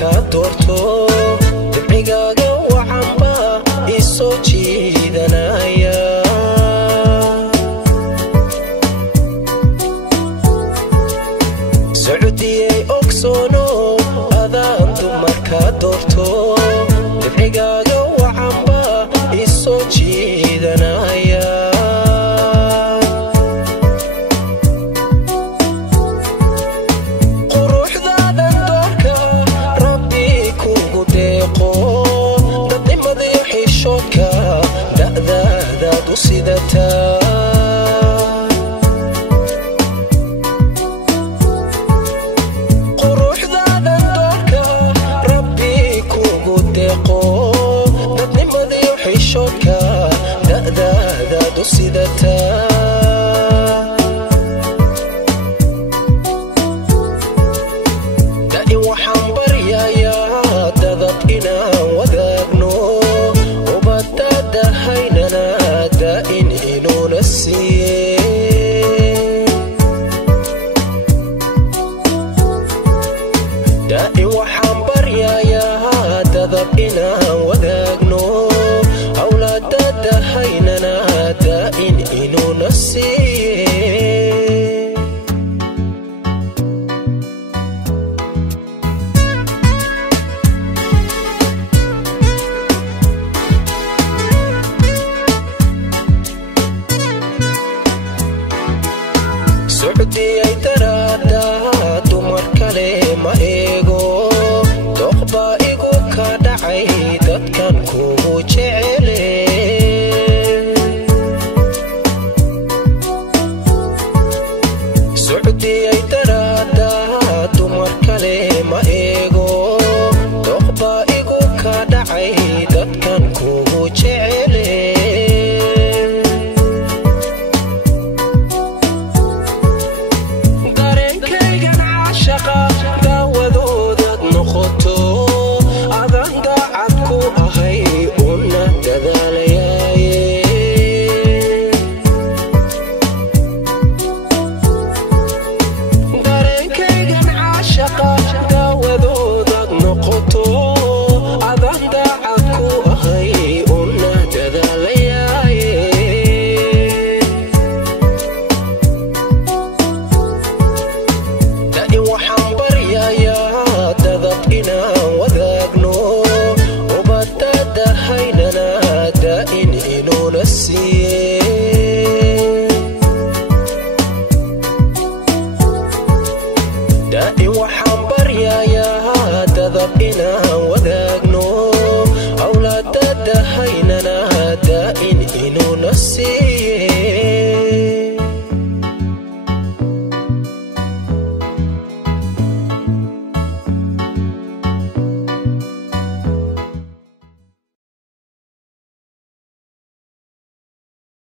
markaad doorto dabcigaaga wacanba isoo jiidanaya socodiyey ogsoono adaan dumarkaad doorto dabcigaaga wacanba isoo jiidanaya quruxdaadan doorka rabbi kugu deeqo dadnimadiyo xishoodka da'daadaad u sidataa da'in waxaan baryayaa dadab inaan wadaagno ubadadahaynana da'in inuuna siiye da'in waxaan baryayaa dadab inaan wadaagno awlaadadahaynana da'in inuuna siiye socodiyey daraada dumar kale ma eego doqba igu ka dhacay dadkan kugu jecele socodiyey daraada dumar kale ma eego doqba igu ka dhacay dadkan kugu jecele waxaan baryayaa dadab inaan wadaagno ubadadahaynana da'in inuuna siiye da'in waxaan baryayaa dadab inaan wadaagno